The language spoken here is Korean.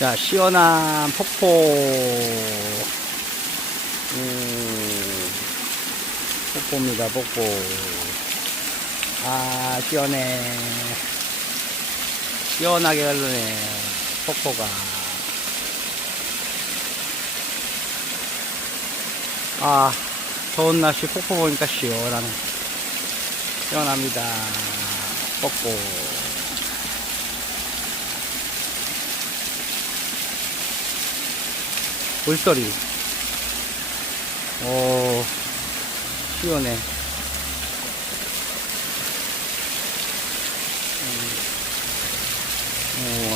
자, 시원한 폭포. 폭포입니다, 폭포. 아, 시원해. 시원하게 흐르네, 폭포가. 아, 더운 날씨 폭포 보니까 시원하네. 시원합니다, 폭포. 물소리. 오, 시원해. 오.